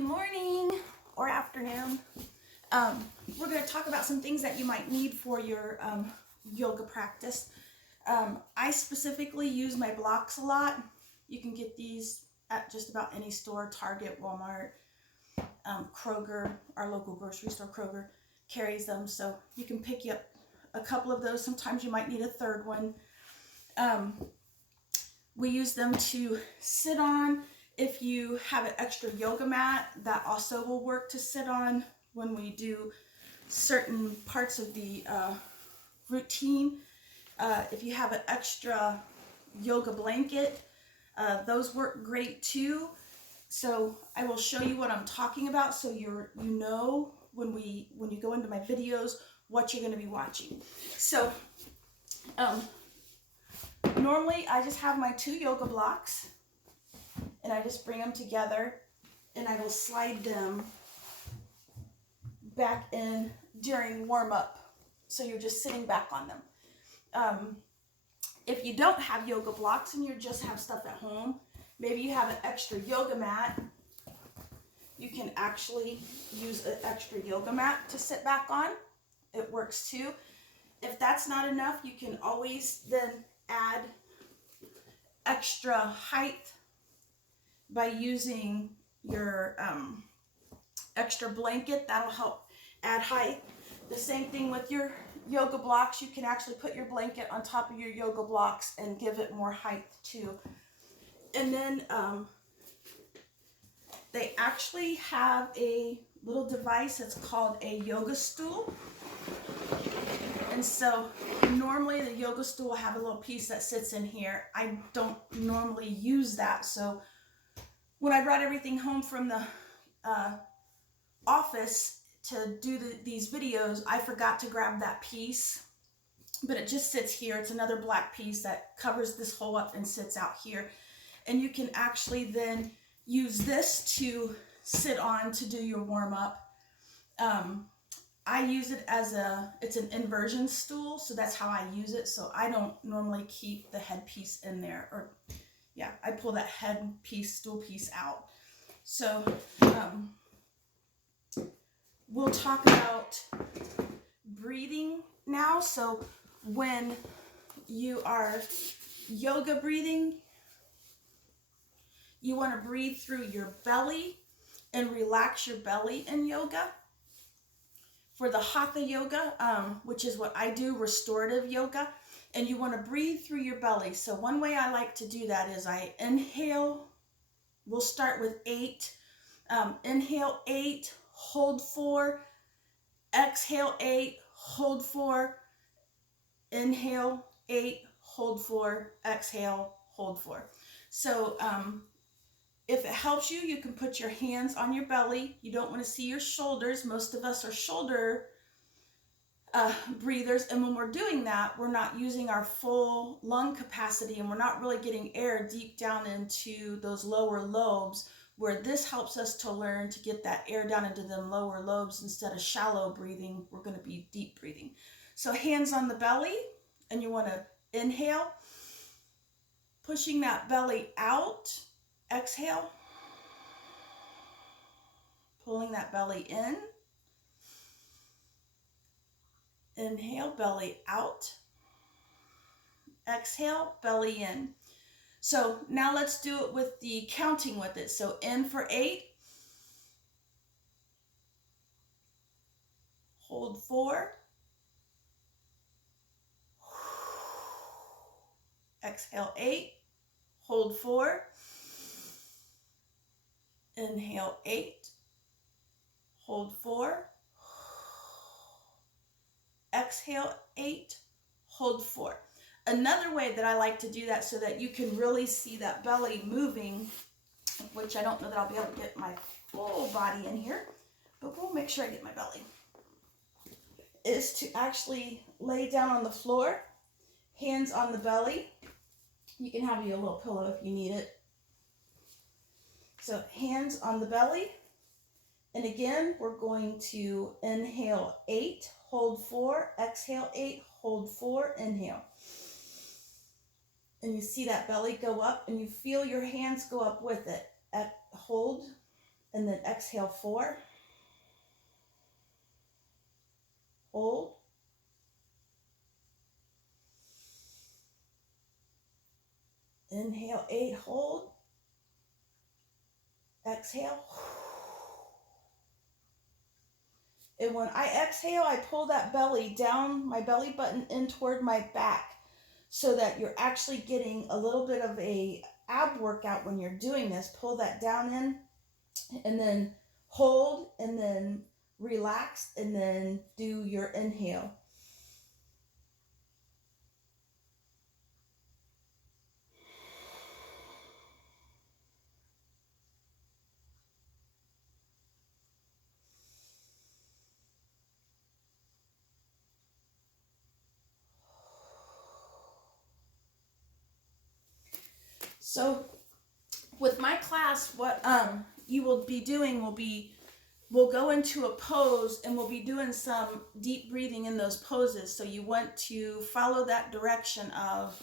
Good morning or afternoon. We're going to talk about some things that you might need for your yoga practice. I specifically use my blocks a lot. You can get these at just about any store, Target, Walmart, Kroger, our local grocery store, Kroger, carries them. So you can pick up a couple of those. Sometimes you might need a third one. We use them to sit on. If you have an extra yoga mat, that also will work to sit on when we do certain parts of the routine. If you have an extra yoga blanket, those work great too. So I will show you what I'm talking about, so you know when you go into my videos what you're going to be watching. So normally I just have my 2 yoga blocks, and I just bring them together, and I will slide them back in during warm-up. So you're just sitting back on them. If you don't have yoga blocks and you just have stuff at home, maybe you have an extra yoga mat, you can actually use an extra yoga mat to sit back on. It works too. If that's not enough, you can always then add extra height by using your extra blanket. That'll help add height. The same thing with your yoga blocks. You can actually put your blanket on top of your yoga blocks and give it more height too. And then they actually have a little device that's called a yoga stool. And so normally the yoga stool will have a little piece that sits in here. I don't normally use that, so when I brought everything home from the office to do these videos, I forgot to grab that piece, but it just sits here. It's another black piece that covers this hole up and sits out here. And you can actually then use this to sit on to do your warm-up. I use it as it's an inversion stool, so that's how I use it. So I don't normally keep the headpiece in there, or yeah, I pull that headpiece, stool piece out. So we'll talk about breathing now. So when you are yoga breathing, you want to breathe through your belly and relax your belly in yoga. For the Hatha yoga, which is what I do, restorative yoga, and you want to breathe through your belly. So one way I like to do that is I inhale. We'll start with 8. Inhale 8, hold 4, exhale 8, hold 4, inhale 8, hold 4, exhale, hold 4. So if it helps you, you can put your hands on your belly. You don't want to see your shoulders. Most of us are shoulder breathers, and when we're doing that, we're not using our full lung capacity, and we're not really getting air deep down into those lower lobes, where this helps us to learn to get that air down into them lower lobes. Instead of shallow breathing, we're going to be deep breathing. So hands on the belly, and you want to inhale, pushing that belly out. Exhale, pulling that belly in. Inhale, belly out. Exhale, belly in. So now let's do it with the counting with it. So in for 8. Hold 4. Exhale 8. Hold 4. Inhale 8. Hold 4. Exhale 8. Hold 4. Another way that I like to do that so that you can really see that belly moving, which I don't know that I'll be able to get my full body in here, but we'll make sure I get my belly, is to actually lay down on the floor, hands on the belly. You can have your little pillow if you need it. So hands on the belly. And again, we're going to inhale 8, hold 4, exhale 8, hold 4, inhale. And you see that belly go up, and you feel your hands go up with it. Hold, and then exhale 4. Hold. Inhale 8, hold. Exhale. And when I exhale, I pull that belly down, my belly button in toward my back, so that you're actually getting a little bit of a ab workout when you're doing this. Pull that down in, and then hold, and then relax, and then do your inhale. So with my class, what you will be doing will be, we'll go into a pose and we'll be doing some deep breathing in those poses. So you want to follow that direction of